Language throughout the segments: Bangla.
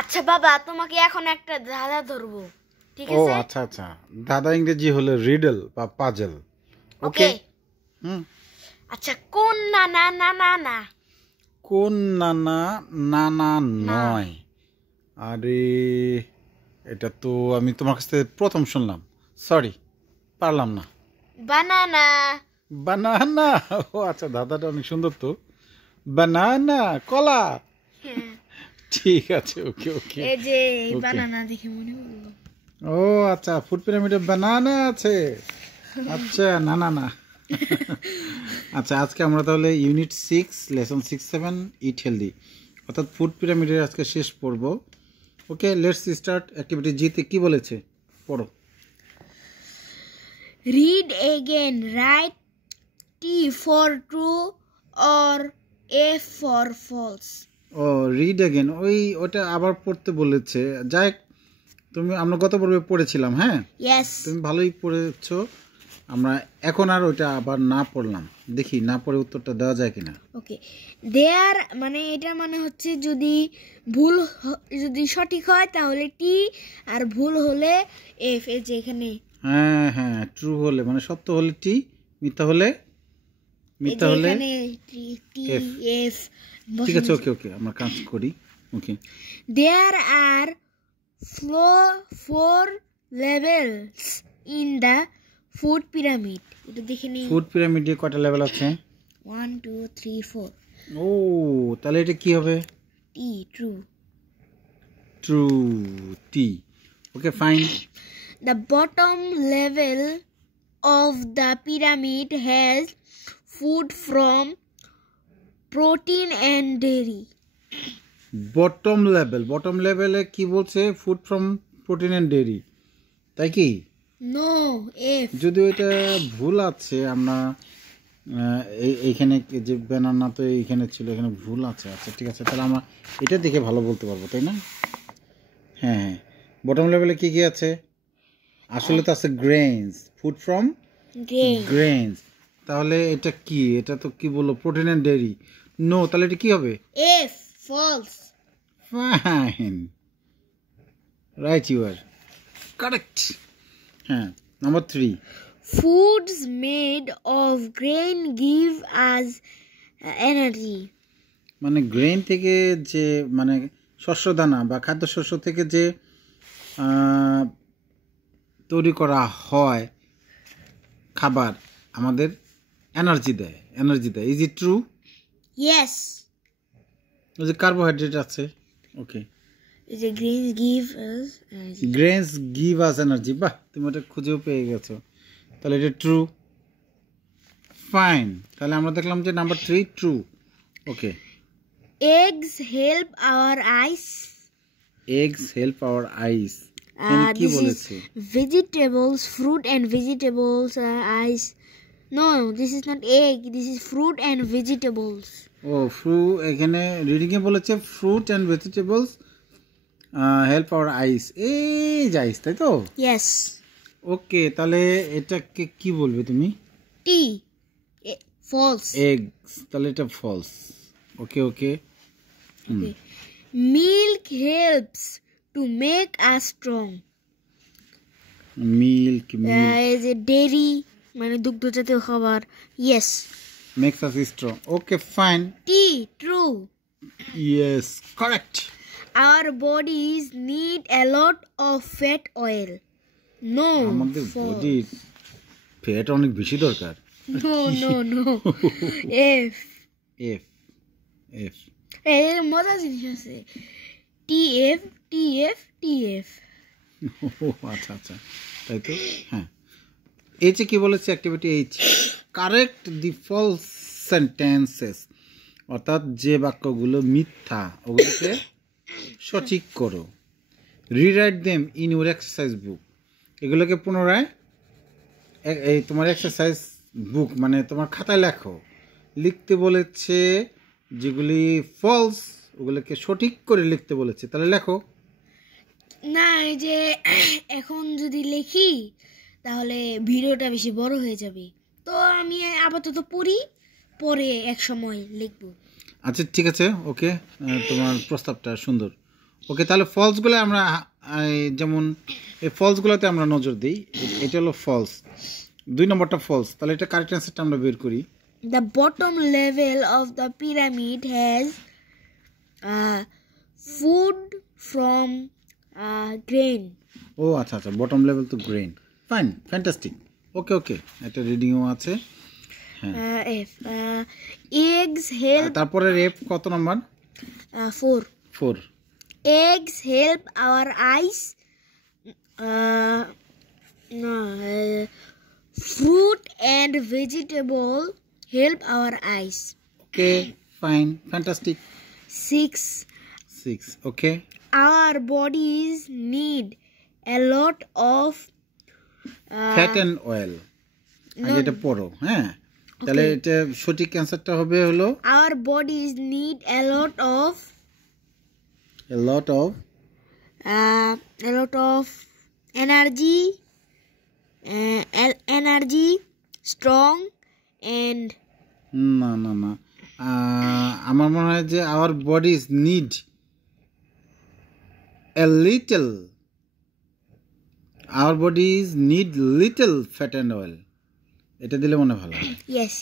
আচ্ছা বাবা, তোমাকে এখন একটা ধাঁধা ধরবো, ঠিক ও আছে? আচ্ছা আচ্ছা, দাদা ইংরেজি হলো রিডল বা পাজল। ওকে। ওকে। হুম। আচ্ছা, কোন নানা নানা না কোন নানা নানা না নয়? আরে, এটা তো আমি তোমার কাছ থেকে প্রথম শুনলাম। সরি, পারলাম না। বানানা? বানানা। ও আচ্ছা, দাদাটা অনেক সুন্দর তো। বানানা, কলা। হ্যাঁ, ঠিক আছে, ওকে ওকে এই যে ওকে। বানানা দেখে মনে হলো। ও আচ্ছা, ফুড পিরামিডে বানানা আছে। আচ্ছা, না না না। আচ্ছা, আজকে আমরা তাহলে ইউনিট 6 লেসন 6-7 ইট হেলদি অর্থাৎ ফুড পিরামিডের আজকে শেষ পড়ব। ওকে, লেটস স্টার্ট। অ্যাক্টিভিটি জিতে কি বলেছে পড়ো। Read again. Write T for true or F for false. ও, রিড অ্যাগেন, ওটা আবার পড়তে বলেছে। যাই হোক, আমরা গত পর্বে পড়েছিলাম। হ্যাঁ, Yes. তুমি ভালোই পড়েছো। আমরা এখন আর ওইটা আবার না পড়লাম, দেখি না পড়ে উত্তরটা দেওয়া যায় কিনা। ওকে, মানে এটা মানে হচ্ছে যদি সঠিক হয় তাহলে টি, আর ভুল হলে এফ। এই যে এখানে হ্যাঁ হ্যাঁ, ট্রু হলে মানে সত্য হলে টি, মিথ্যা হলে টি F. এফ। ঠিক আছে, ওকে ওকে, আমরা কাজ করি। ওকে, There are four levels in the food pyramid. এটা দেখে নিই। ফুড পিরামিডে কয়টা লেভেল আছে? 1 2 3 4. ও, তাহলে এটা কি হবে? T, true. True, T. Okay, fine. The bottom level of the pyramid has food from protein and dairy. Bottom লেভেলে কি বলছে? Food from protein and dairy, তাই কি? No, F. যদিও এটা ভুল আছে, আমরা এইখানে যে ব্যানানা তো এইখানে ছিল, এখানে ভুল আছে। আচ্ছা ঠিক আছে, তাহলে আমরা এটা দেখে ভালো বলতে পারবো, তাই না? হ্যাঁ হ্যাঁ, বটম লেভেলে কি কি আছে? আসলে তো আছে গ্রেইনস, ফুড ফ্রম গ্রেইনস। তাহলে এটা কি? এটা তো কি বললো? Protein and dairy. নো, তাহলে এটা কি হবে? F, false. Fine, right, you are correct. হ্যাঁ, number 3। Foods made of grain give us energy. মানে গ্রেইন থেকে যে, মানে শস্য দানা বা খাদ্যশস্য থেকে যে তৈরি করা হয় খাবার, আমাদের এনার্জি দেয়। Is it true? Yes. ওই যে কার্বোহাইড্রেট আছে। ওকে, The grains give us energy. Grains give us energy. বাহ, তুমি ওটা খুঁজেও পেয়ে গেছো, তাহলে এটা ট্রু। ফাইন, তাহলে আমরা দেখলাম যে number 3 true. Okay, Eggs help our eyes. Eggs help our eyes. কি This বলেছে? is vegetables, fruit and vegetables eyes. No, this is not egg. This is fruit and vegetables. ও, এখানে রিডিং এ বলেছে fruit and vegetables help our eyes. এই যে আইস, তাই তো? Yes. ওকে, তাহলে এটাকে কি বলবে তুমি? T. False. এগস, তাহলে এটা false. Okay okay. Okay. Milk helps to make us strong. Milk Is a dairy, মানে দুগ্ধ জাতীয় খাবার। Yes. Makes us strong. Okay, fine. T. True. Yes, correct. Our bodies need a lot of fat oil. No. আমাদের বডির ফ্যাট অনেক বেশি দরকার। No. F. এফ এফ এর মজা জিনিস আছে। TF. ও আচ্ছা আচ্ছা, তাই তো। হ্যাঁ, এই যে কি বলেছে activity H, correct the false sentences, অর্থাৎ যে বাক্যগুলো মিথ্যা ওগুলোকে সঠিক করো। Rewrite them in your exercise book, এগুলোকে পুনরায় এই তোমার এক্সারসাইজ বুক মানে তোমার খাতায় লেখো। লিখতে বলেছে যেগুলি ফলস ওগুলোকে সঠিক করে লিখতে বলেছে, তাহলে লেখো। না, এই যে এখন যদি লিখি তাহলে ভিডিওটা বেশি বড় হয়ে যাবে, তো আমি আপাতত পড়ি, পরে এক সময় লিখবো। আচ্ছা ঠিক আছে, ওকে, তোমার প্রস্তাবটা সুন্দর। ওকে, তাহলে ফলসগুলো আমরা যেমন এই ফলসগুলোতে আমরা নজর দিই। এটা হলো ফলস, 2 নম্বরটা ফলস। তাহলে এটা কারেক্ট অ্যান্সারটা আমরা বের করি। The bottom level of the pyramid has food from grain. ও আচ্ছা আচ্ছা, বটম লেভেল তো grain. Fine, fantastic. Okay okay, একটা রিডিংও আছে। হ্যাঁ, F. Eggs help. তারপরে রেপ কত নম্বর? 4. 4। Eggs help our eyes. No, fruit and vegetable help our eyes. Okay, fine, fantastic. 6. 6, okay. Our bodies need a lot of fat and oil. আগে এটা পড়ো, হ্যাঁ। তাহলে এটা সঠিক অ্যান্সারটা হবে হলো our bodies need a lot of energy, strong and না না না, আমার মনে হয় যে our bodies need a little, our bodies need little fat and oil. এটা দিলে মনে ভালো হয়। yes.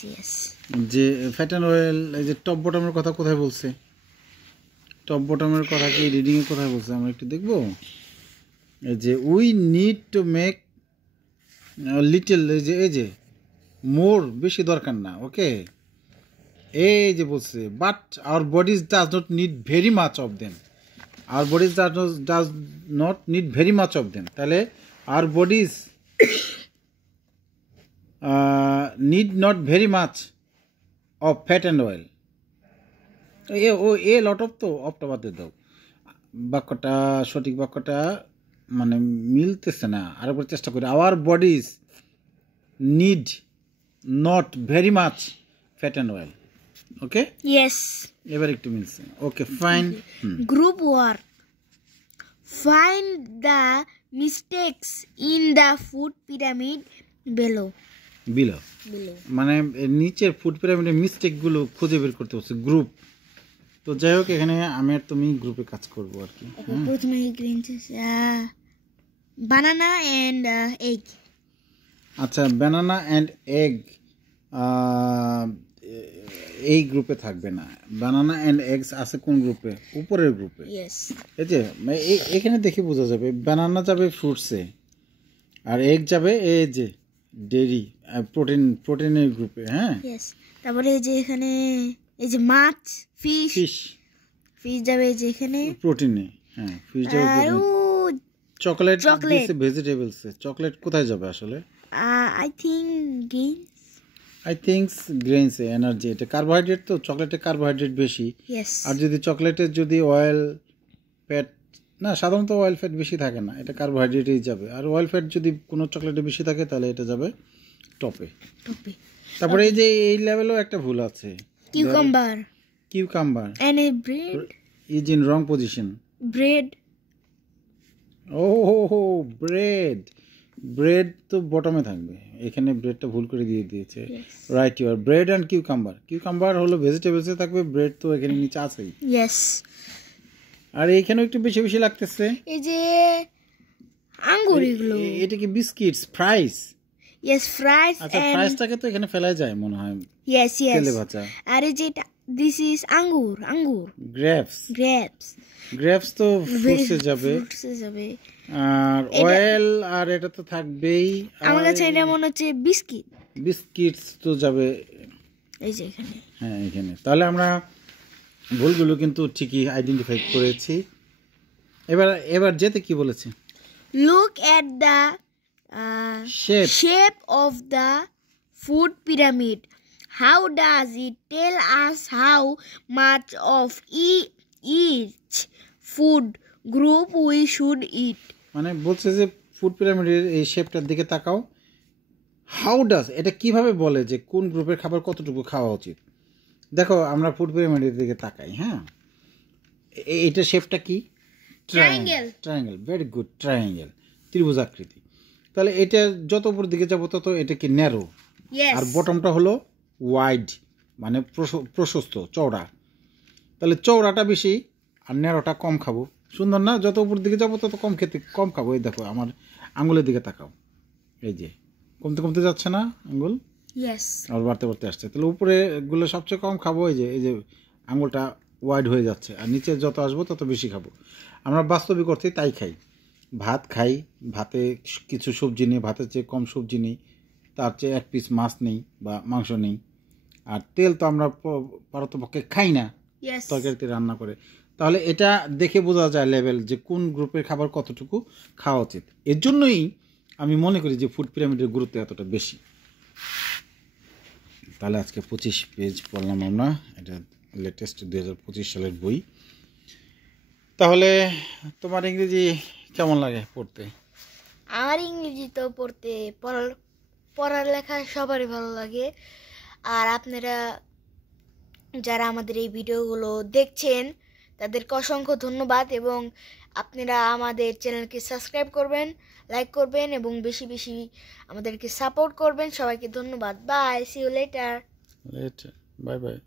যে ফ্যাট অ্যান্ড অয়েল, এই যে টপ বটমের কথা কোথায় বলছে? টপ বটমের কথা কি রিডিংয়ে কোথায় বলছে আমরা একটু দেখবো। এই যে we need to make little, এই যে মোর, বেশি দরকার না। ওকে, এই যে বলছে but our bodies does not need very much of them, our bodies does not need very much of them. তাহলে our bodies need not very much of fat and oil. A lot of, তো অফটা বাদে দাও। বাক্যটা সঠিক বাক্যটা মানে মিলতেছে না, আরেকবার চেষ্টা করি। Our bodies need not very much fat and oil. Okay, yes. এবার একটু মিলছে। Okay, fine. Group work. Find the mistakes in the food pyramid below. মানে নিচের ফুড পিরামিডের মিস্টেকগুলো খুঁজে বের করতে হচ্ছে। গ্রুপ, তো যাই হোক, এখানে আমি আর তুমি গ্রুপে কাজ করবো আর কি। প্রথমে বানানা অ্যান্ড এগ। আচ্ছা, বানানা অ্যান্ড এগ এই গ্রুপে থাকবে না। বানানা অ্যান্ড এগস আছে কোন গ্রুপে? উপরের গ্রুপে। এই যে এখানে দেখে বোঝা যাবে, বানানা যাবে ফ্রুটসে, আর এগ যাবে এই যে ডেরি প্রোটিনের গ্রুপে। হ্যাঁ, তারপরে এই যে এখানে এই যে মাছ, ফিশ যাবে এই যে এখানে প্রোটিনে। হ্যাঁ, ফিশ যাবে। চকলেট দিছে ভেজিটেবলসে। চকলেট কোথায় যাবে আসলে? আই থিংক গ্রেইনসে, এনার্জি। এটা কার্বোহাইড্রেট, তো চকলেটে কার্বোহাইড্রেট বেশি। আর যদি চকলেটের যদি অয়েল ফ্যাট, না সাধারণত অয়েল ফ্যাট বেশি থাকে না, এটা কার্বোহাইড্রেটেই যাবে। আর অয়েল ফ্যাট যদি কোনো চকলেটে বেশি থাকে তাহলে এটা যাবে টপে। তারপরে এই যে এই লেভেলও একটা ভুল আছে, cucumber and a bread is in wrong position. bread bread তো বটমে থাকবে, এখানে ব্রেডটা ভুল করে দিয়ে দিয়েছে। Right, your bread and cucumber হলো ভেজিটেবলসে থাকবে, ব্রেড তো এখানে নিচে আছেই। আর এইখানেও একটু বেশি বেশি লাগতেছে। এই যে আঙ্গুর, এগুলো এটা কি বিস্কিটস, ফ্রাইস? ফ্রাইস। আচ্ছা, ফ্রাইসটাকে তো এখানে ফেলাই যায় মনে হয়। তেলে ভাজা। আর এই যে দিস ইজ আঙ্গুর, গ্রেপস তো ফ্রুটসে যাবে। আর অয়েল, আর এটা তো থাকবেই। আমার কাছে এটা মনে হচ্ছে বিস্কিটস তো যাবে এই যে এখানে। হ্যাঁ, এখানে। তাহলে আমরা ভুলগুলো কিন্তু ঠিকই আইডেন্টিফাই করেছি। এবার যেতে কি বলেছে? Look at the shape of the food pyramid. How does it tell us how much of each food group we should eat? মানে বলছে যে ফুড পিরামিডের এই শেপটার দিকে তাকাও। হাউ ডাজ, এটা কিভাবে বলে যে কোন গ্রুপের খাবার কতটুকু খাওয়া উচিত? দেখো, আমরা ফুড পিরামিডের দিকে তাকাই। হ্যাঁ, এইটার শেপটা কি? ট্রায়াঙ্গেল। ভেরি গুড, ট্রায়াঙ্গেল, ত্রিভুজ আকৃতি। তাহলে এটা যত উপর দিকে যাবো তত এটা কি ন্যারো, আর বটমটা হলো ওয়াইড, মানে প্রশস্ত, চওড়া। তাহলে চওড়াটা বেশি আর ন্যারোটা কম খাবো। সুন্দর না? যত উপর দিকে যাবো তত কম খাবো। এই দেখো আমার আঙুলের দিকে তাকাও, এই যে কমতে কমতে যাচ্ছে না আঙুল, আর বাড়তে বাড়তে আসছে। তাহলে উপরে গুলো সবচেয়ে কম খাবো, এই যে আঙুলটা ওয়াইড হয়ে যাচ্ছে, আর নিচে যত আসবো তত বেশি খাবো। আমরা বাস্তবিক অর্থে তাই খাই। ভাত খাই, ভাতে কিছু সবজি নেই, ভাতের চেয়ে কম সবজি নেই, তার চেয়ে এক পিস মাছ নেই বা মাংস নেই। আর তেল তো আমরা পারতপক্ষে খাই না তরকারিতে রান্না করে। তাহলে এটা দেখে বোঝা যায় লেভেল, যে কোন গ্রুপের খাবার কতটুকু খাওয়া উচিত। এর জন্যই আমি মনে করি যে ফুড পিরামিডের গুরুত্ব এতটা বেশি। তাহলে আজকে 25 পেজ পড়লাম আমরা, এটা লেটেস্ট 2025 সালের বই। তাহলে তোমার ইংরেজি কেমন লাগে পড়তে? আমার ইংরেজি তো পড়তে পড়ার লেখা সবারই ভালো লাগে। আর আপনারা যারা আমাদের এই ভিডিওগুলো দেখছেন তাদেরকে অসংখ্য ধন্যবাদ, এবং আপনারা আমাদের চ্যানেলকে সাবস্ক্রাইব করবেন, লাইক করবেন এবং বেশি বেশি আমাদেরকে সাপোর্ট করবেন। সবাইকে ধন্যবাদ। Bye, see you later. Bye by.